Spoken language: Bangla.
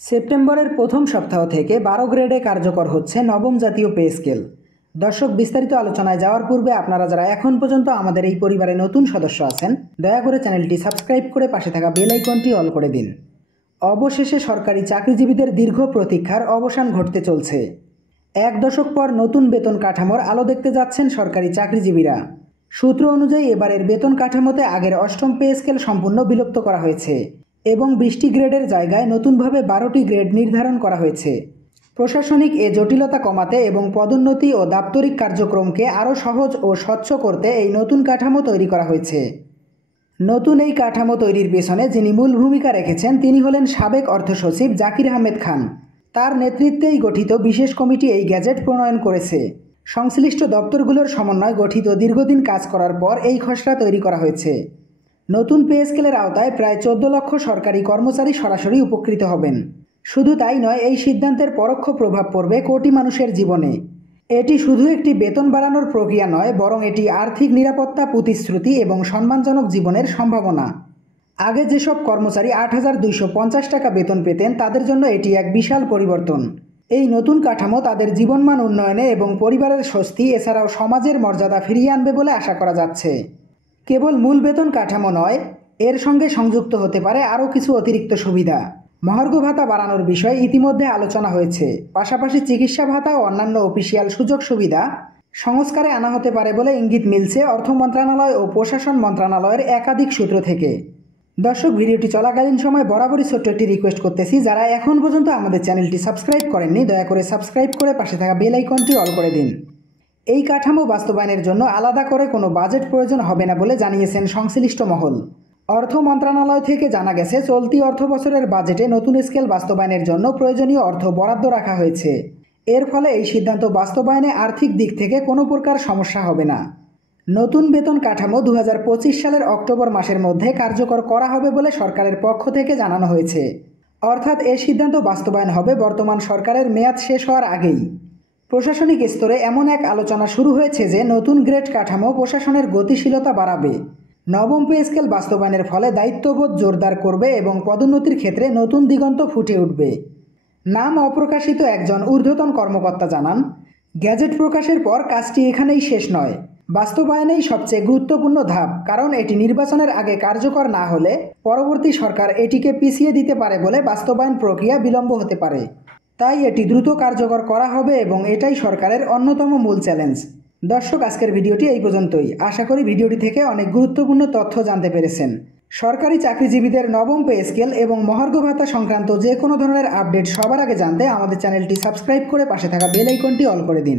সেপ্টেম্বরের প্রথম সপ্তাহ থেকে 12 গ্রেডে কার্যকর হচ্ছে নবম জাতীয় পে স্কেল। দর্শক, বিস্তারিত আলোচনায় যাওয়ার পূর্বে আপনারা যারা এখন পর্যন্ত আমাদের এই পরিবারে নতুন সদস্য আছেন, দয়া করে চ্যানেলটি সাবস্ক্রাইব করে পাশে থাকা বেল আইকনটি অল করে দিন। অবশেষে সরকারি চাকরিজীবীদের দীর্ঘ প্রতীক্ষার অবসান ঘটতে চলছে। 1 দশক পর নতুন বেতন কাঠামোর আলো দেখতে যাচ্ছেন সরকারি চাকরিজীবীরা। সূত্র অনুযায়ী এবারের বেতন কাঠামোতে আগের অষ্টম পে স্কেল সম্পূর্ণ বিলুপ্ত করা হয়েছে এবং 20টি গ্রেডের জায়গায় নতুনভাবে 12টি গ্রেড নির্ধারণ করা হয়েছে। প্রশাসনিক এ জটিলতা কমাতে এবং পদোন্নতি ও দাপ্তরিক কার্যক্রমকে আরও সহজ ও স্বচ্ছ করতে এই নতুন কাঠামো তৈরি করা হয়েছে। নতুন এই কাঠামো তৈরির পেছনে যিনি মূল ভূমিকা রেখেছেন তিনি হলেন সাবেক অর্থ সচিব জাকির আহমেদ খান। তার নেতৃত্বেই গঠিত বিশেষ কমিটি এই গ্যাজেট প্রণয়ন করেছে। সংশ্লিষ্ট দপ্তরগুলোর সমন্বয় গঠিত দীর্ঘদিন কাজ করার পর এই খসড়া তৈরি করা হয়েছে। নতুন পে স্কেলের আওতায় প্রায় 14 লক্ষ সরকারি কর্মচারী সরাসরি উপকৃত হবেন। শুধু তাই নয়, এই সিদ্ধান্তের পরোক্ষ প্রভাব পড়বে কোটি মানুষের জীবনে। এটি শুধু একটি বেতন বাড়ানোর প্রক্রিয়া নয়, বরং এটি আর্থিক নিরাপত্তা, প্রতিশ্রুতি এবং সম্মানজনক জীবনের সম্ভাবনা। আগে যেসব কর্মচারী 8,250 টাকা বেতন পেতেন, তাদের জন্য এটি এক বিশাল পরিবর্তন। এই নতুন কাঠামো তাদের জীবনমান উন্নয়নে এবং পরিবারের স্বস্তি এছাড়াও সমাজের মর্যাদা ফিরিয়ে আনবে বলে আশা করা যাচ্ছে। কেবল মূল বেতন কাঠামো নয়, এর সঙ্গে সংযুক্ত হতে পারে আরও কিছু অতিরিক্ত সুবিধা। মহার্ঘ ভাতা বাড়ানোর বিষয়ে ইতিমধ্যে আলোচনা হয়েছে। পাশাপাশি চিকিৎসা ভাতা ও অন্যান্য অফিসিয়াল সুযোগ সুবিধা সংস্কারে আনা হতে পারে বলে ইঙ্গিত মিলছে অর্থ মন্ত্রণালয় ও প্রশাসন মন্ত্রণালয়ের একাধিক সূত্র থেকে। দর্শক, ভিডিওটি চলাকালীন সময় বরাবরই ছোট্ট একটি রিকোয়েস্ট করতেছি, যারা এখন পর্যন্ত আমাদের চ্যানেলটি সাবস্ক্রাইব করেননি, দয়া করে সাবস্ক্রাইব করে পাশে থাকা বেল আইকনটি অল করে দিন। এই কাঠামো বাস্তবায়নের জন্য আলাদা করে কোনো বাজেট প্রয়োজন হবে না বলে জানিয়েছেন সংশ্লিষ্ট মহল। অর্থ মন্ত্রণালয় থেকে জানা গেছে, চলতি অর্থ বছরের বাজেটে নতুন স্কেল বাস্তবায়নের জন্য প্রয়োজনীয় অর্থ বরাদ্দ রাখা হয়েছে। এর ফলে এই সিদ্ধান্ত বাস্তবায়নে আর্থিক দিক থেকে কোনো প্রকার সমস্যা হবে না। নতুন বেতন কাঠামো 2025 সালের অক্টোবর মাসের মধ্যে কার্যকর করা হবে বলে সরকারের পক্ষ থেকে জানানো হয়েছে। অর্থাৎ এই সিদ্ধান্ত বাস্তবায়ন হবে বর্তমান সরকারের মেয়াদ শেষ হওয়ার আগেই। প্রশাসনিক স্তরে এমন এক আলোচনা শুরু হয়েছে যে নতুন গ্রেড কাঠামো প্রশাসনের গতিশীলতা বাড়াবে। নবম পে স্কেল বাস্তবায়নের ফলে দায়িত্ববোধ জোরদার করবে এবং পদোন্নতির ক্ষেত্রে নতুন দিগন্ত ফুটে উঠবে। নাম অপ্রকাশিত একজন ঊর্ধ্বতন কর্মকর্তা জানান, গ্যাজেট প্রকাশের পর কাজটি এখানেই শেষ নয়, বাস্তবায়নেই সবচেয়ে গুরুত্বপূর্ণ ধাপ। কারণ এটি নির্বাচনের আগে কার্যকর না হলে পরবর্তী সরকার এটিকে পিছিয়ে দিতে পারে বলে বাস্তবায়ন প্রক্রিয়া বিলম্ব হতে পারে। তাই এটি দ্রুত কার্যকর করা হবে এবং এটাই সরকারের অন্যতম মূল চ্যালেঞ্জ। দর্শক, আজকের ভিডিওটি এই পর্যন্তই। আশা করি ভিডিওটি থেকে অনেক গুরুত্বপূর্ণ তথ্য জানতে পেরেছেন। সরকারি চাকরিজীবীদের নবম পে স্কেল এবং মহার্ঘ ভাতা সংক্রান্ত যে কোনো ধরনের আপডেট সবার আগে জানতে আমাদের চ্যানেলটি সাবস্ক্রাইব করে পাশে থাকা বেল আইকনটি অল করে দিন।